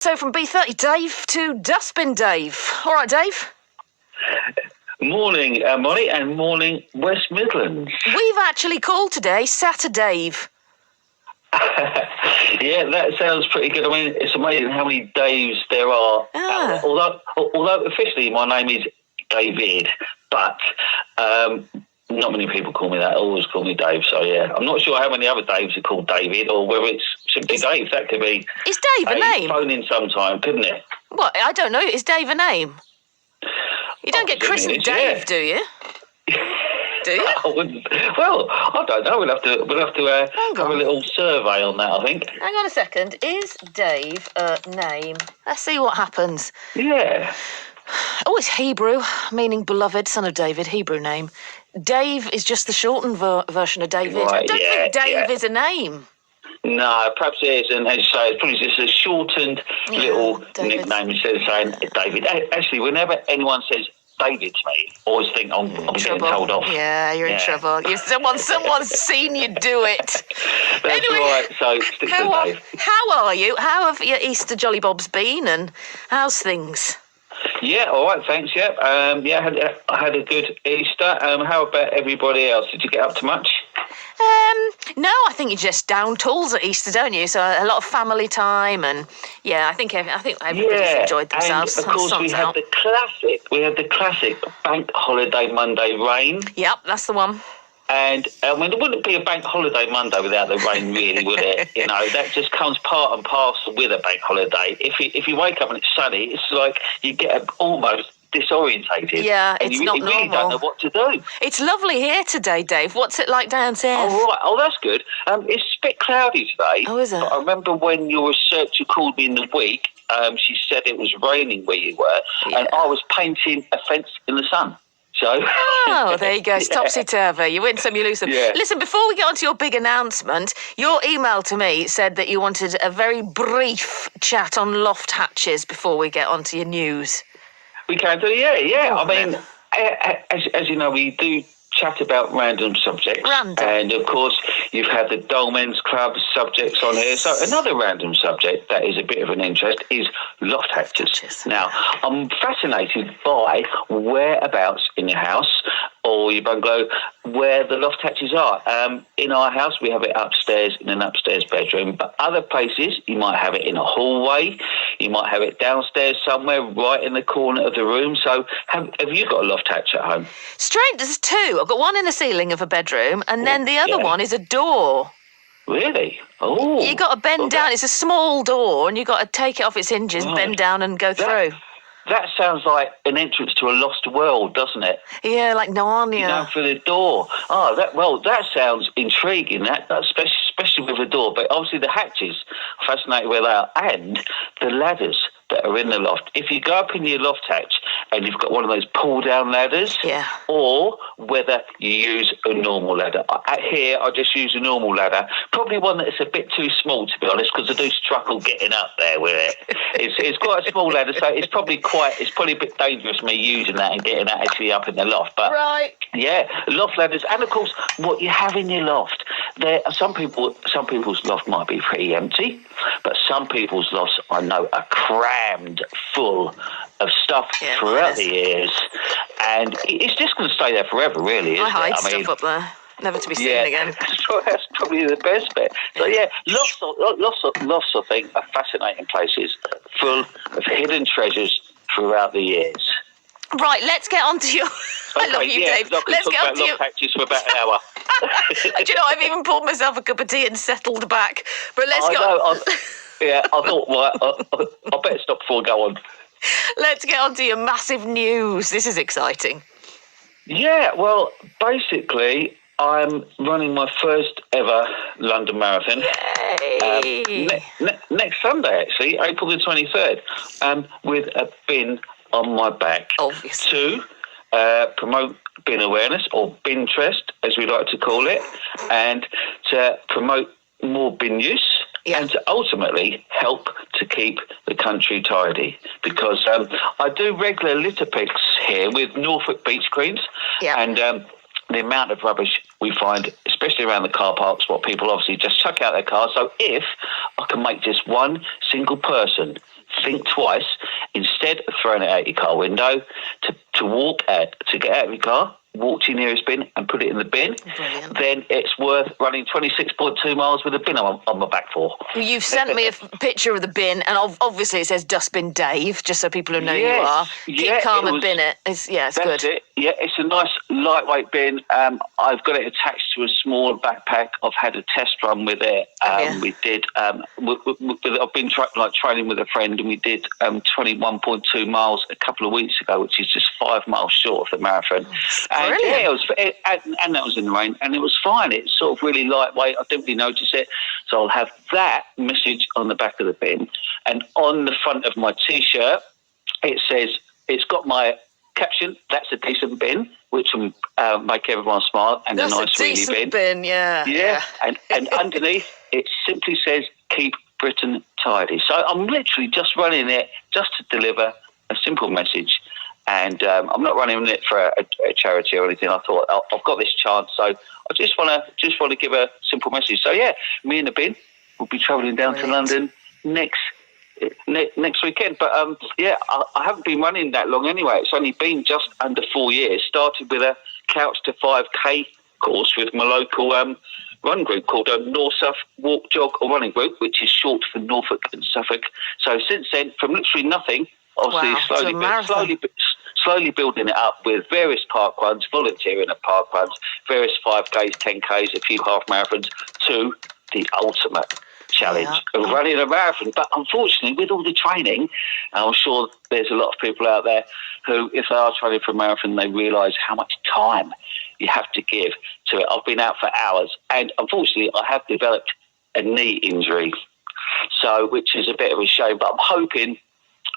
So from B30 Dave to Dustbin Dave. All right, Dave. Morning, Mollie, and morning, West Midlands. We've actually called today Saturdave. Yeah, that sounds pretty good. I mean, it's amazing how many Daves there are. Although officially my name is David, but not many people call me that. Always call me Dave. So yeah, I'm not sure how many other Daves are called David, or whether it's simply Dave. That could be. Is Dave a name? Phone in sometime, couldn't it? What? I don't know. Is Dave a name? You don't get christened Dave, do you? Do you? Well, I don't know. We'll have to have a little survey on that, I think. Hang on a second. Is Dave a name? Let's see what happens. Yeah. Oh, it's Hebrew, meaning beloved, son of David, Hebrew name. Dave is just the shortened version of David. Right, I don't think Dave is a name. No, perhaps it is, and as you say, it's probably just a shortened little David. nickname instead of saying David. Actually, whenever anyone says David to me, I always think I'm getting told off. Yeah, you're in trouble. Someone's seen you do it. That's anyway, right, so stick to Dave. How are you? How have your Easter Jolly Bobs been, and how's things? Yeah, all right, thanks, yeah. I had a good Easter. How about everybody else? Did you get up to much? No, I think you just down tools at Easter, don't you? So a lot of family time, and I think everybody's enjoyed themselves. And of course, we had the classic bank holiday Monday rain. Yep, that's the one. And I mean, it wouldn't be a bank holiday Monday without the rain, really, would it? You know, that just comes part and parcel with a bank holiday. If you wake up and it's sunny, it's like you get almost disorientated. Yeah, it's not normal. You really don't know what to do. It's lovely here today, Dave. What's it like downstairs? Oh, right. Oh, that's good. It's a bit cloudy today. Oh, is it? But I remember when your researcher called me in the week, she said it was raining where you were, and I was painting a fence in the sun. So. Oh, there you go. It's topsy-turvy. You win some, you lose some. Yeah. Listen, before we get on to your big announcement, your email to me said that you wanted a very brief chat on loft hatches before we get on to your news. We can do, yeah. I mean, as you know, we do chat about random subjects. And, of course, you've had the Dolmen's Club subjects on here. So another random subject that is a bit of an interest is loft hatches. Now, I'm fascinated by whereabouts in your house or your bungalow where the loft hatches are. In our house, we have it upstairs in an upstairs bedroom, but other places, you might have it in a hallway, you might have it downstairs somewhere right in the corner of the room. So have you got a loft hatch at home? Strange, there's two. I've got one in the ceiling of a bedroom, and then the other one is a door. Really? Oh. You got to bend down. It's a small door, and you got to take it off its hinges, bend down, and go through. That sounds like an entrance to a lost world, doesn't it? Yeah, like Narnia. You go through the door. Oh, that sounds intriguing. That especially with the door. But obviously the hatches, fascinating where they are, and the ladders that are in the loft. If you go up in your loft hatch and you've got one of those pull-down ladders, or whether you use a normal ladder. Here, I just use a normal ladder. Probably one that's a bit too small, to be honest, because I do struggle getting up there with it. It's quite a small ladder, so it's probably a bit dangerous me using that and getting that actually up in the loft. But yeah, loft ladders, and of course, what you have in your loft. There are some people's loft might be pretty empty, but some people's lofts I know are crammed full of stuff throughout the years, and it's just going to stay there forever, really, isn't I hide it? Stuff up there, never to be seen again. That's probably the best bit. So yeah, lofts I think are fascinating places, full of hidden treasures throughout the years. Right, let's get on to your... I love you, Dave. Let's get on to your... hatches for about an hour. Do you know, I've even poured myself a cup of tea and settled back. But let's go... I thought, I better stop before I go on. Let's get on to your massive news. This is exciting. Yeah, well, basically, I'm running my first ever London Marathon. Yay! Next Sunday, actually, April the 23rd, with a bin on my back. Obviously. To promote bin awareness, or binterest, as we like to call it, and to promote more bin use. And to ultimately help to keep the country tidy, because I do regular litter picks here with Norfolk beach creams, and the amount of rubbish we find, especially around the car parks, what people obviously just chuck out their cars. So if I can make just one single person think twice instead of throwing it out your car window to walk out, to get out of your car, walk to your nearest bin and put it in the bin. Brilliant. Then it's worth running 26.2 miles with a bin on my back for. Well, you've sent me a picture of the bin, and obviously it says Dustbin Dave, just so people who know you Yes, are. yeah, Keep calm it and was- bin it. It's That's good. it. Yeah, it's a nice lightweight bin. I've got it attached to a small backpack. I've had a test run with it. Yeah. We did. I've been training with a friend, and we did 21.2 miles a couple of weeks ago, which is just 5 miles short of the marathon. And brilliant. and that was in the rain, and it was fine. It's sort of really lightweight. I didn't really notice it. So I'll have that message on the back of the bin, and on the front of my T-shirt, it says, it's got my caption, "That's a decent bin," which will make everyone smile, and That's a nice a wheelie decent bin. yeah. Yeah, and underneath it simply says, "Keep Britain tidy." So I'm literally just running it just to deliver a simple message, and I'm not running it for a charity or anything. I thought I've got this chance, so I just want to give a simple message. So yeah, me and the bin will be travelling down to London next weekend. But yeah, I haven't been running that long anyway. It's only been just under 4 years. Started with a Couch to 5K course with my local run group called North South Walk, Jog or Running Group, which is short for Norfolk and Suffolk. So since then, from literally nothing, obviously Wow, to a marathon. slowly building it up with various park runs, volunteering at park runs, various 5Ks, 10Ks, a few half marathons, to the ultimate challenge of running a marathon. But unfortunately, with all the training, I'm sure there's a lot of people out there who, if they are training for a marathon, they realise how much time you have to give to it. I've been out for hours, and unfortunately, I have developed a knee injury, so which is a bit of a shame. But I'm hoping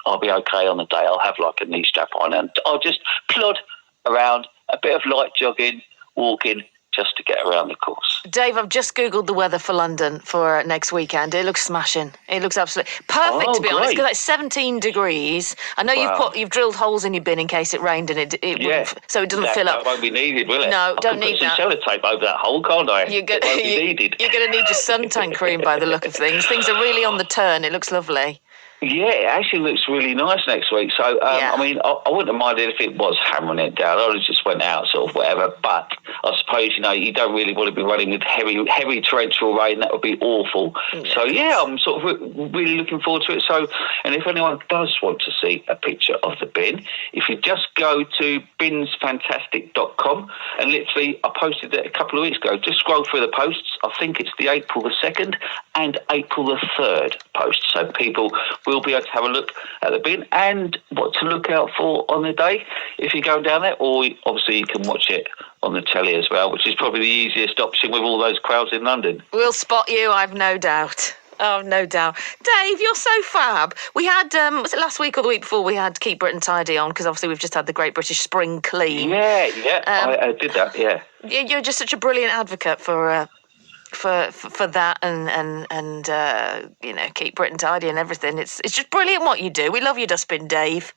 I'll be okay on the day. I'll have like a knee strap on, and I'll just plod around, a bit of light jogging, walking, just to get around the course. Dave, I've just Googled the weather for London for next weekend. It looks smashing. It looks absolutely perfect, to be honest. It's got like 17 degrees. I know you've drilled holes in your bin in case it rained and it wouldn't, so it doesn't fill up. That won't be needed, will it? No, don't need need that. Put some sellotape over that hole, can't I? You're going It won't be needed. to need your suntan cream by the look of things. Things are really on the turn. It looks lovely. Yeah, it actually looks really nice next week. So, I mean, I wouldn't have minded if it was hammering it down. I would have just went out, sort of, whatever. But I suppose, you don't really want to be running with heavy torrential rain. That would be awful. So, yeah, I'm sort of really looking forward to it. So, and if anyone does want to see a picture of the bin, if you just go to binsfantastic.com, and literally, I posted it a couple of weeks ago. Just scroll through the posts. I think it's the April the 2nd and April the 3rd post. So people will be able to have a look at the bin and what to look out for on the day if you're going down there, or obviously you can watch it on the telly as well, which is probably the easiest option with all those crowds in London. We'll spot you, I've no doubt. Oh, no doubt. Dave, you're so fab. We had, was it last week or the week before, we had Keep Britain Tidy on, because obviously we've just had the Great British Spring Clean. Yeah, I did that, yeah. You're just such a brilliant advocate for that and keep Britain tidy and everything. It's just brilliant what you do. We love your dustbin, Dave.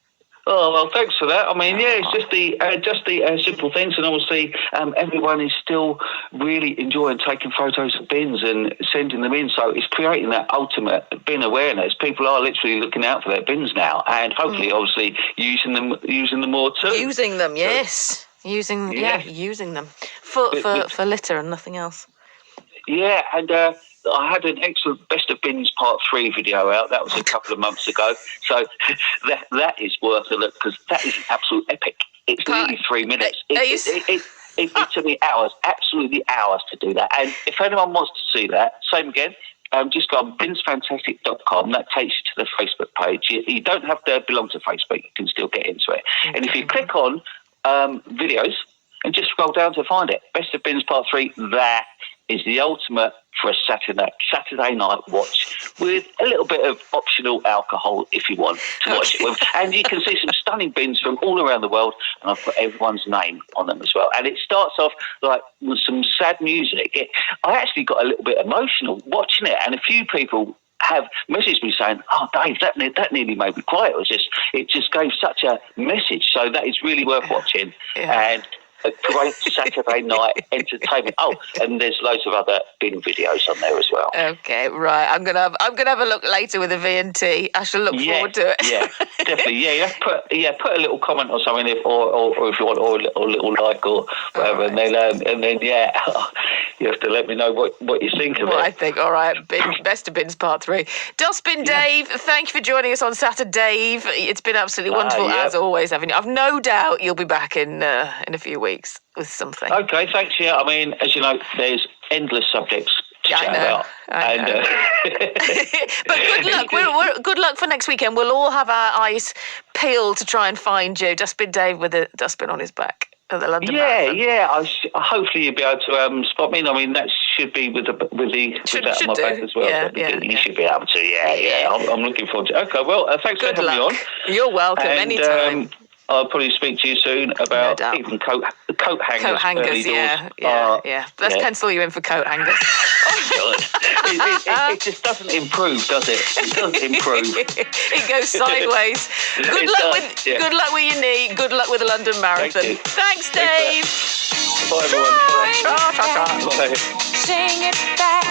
Oh, well, thanks for that. I mean, yeah, it's just the simple things, and obviously everyone is still really enjoying taking photos of bins and sending them in, so it's creating that ultimate bin awareness. People are literally looking out for their bins now, and hopefully, obviously, using them more too. Using them, yes. Using them for litter and nothing else. Yeah, and I had an excellent Best of Bins Part 3 video out. That was a couple of months ago. So that is worth a look, because that is an absolute epic. It's nearly 3 minutes. It took me hours, absolutely hours to do that. And if anyone wants to see that, same again, just go on binsfantastic.com. That takes you to the Facebook page. You don't have to belong to Facebook. You can still get into it. Okay. And if you click on videos and just scroll down to find it, Best of Bins Part 3, that is the ultimate for a Saturday night watch, with a little bit of optional alcohol if you want to watch it with. And you can see some stunning bins from all around the world, and I've put everyone's name on them as well. And it starts off like with some sad music. I actually got a little bit emotional watching it, and a few people have messaged me saying, "Oh, Dave, that nearly made me cry." It just gave such a message. So that is really worth watching. Yeah. And a great Saturday night entertainment. Oh, and there's loads of other bin videos on there as well. Okay, right. I'm gonna have a look later with a V&T. I shall look forward to it. Yeah, definitely. Yeah, you have to put a little comment or something, or if you want, or a little like or whatever, right. and then you have to let me know what you think of it. I think. All right, Best of Bins Part 3. Dustbin Dave, thank you for joining us on Saturday. It's been absolutely wonderful as always, having you. I've no doubt you'll be back in a few weeks with something. Okay, thanks. Yeah, I mean, as you know, there's endless subjects to chat about. I know. But good luck. Good luck for next weekend. We'll all have our eyes peeled to try and find you. Dustbin Dave with a dustbin on his back at the London Marathon. Yeah. Hopefully you'll be able to spot me. I mean, that should be with that on my back as well. You should be able to. Yeah. I'm looking forward to it. Okay, well, thanks for having me on. You're welcome. Anytime. I'll probably speak to you soon about even coat hangers. Coat hangers, yeah. Let's pencil you in for coat hangers. It just doesn't improve, does it? It doesn't improve. It goes sideways. Good luck with your knee. Good luck with the London Marathon. Thanks, Dave. Bye, everyone. Bye. Bye. Sing it back.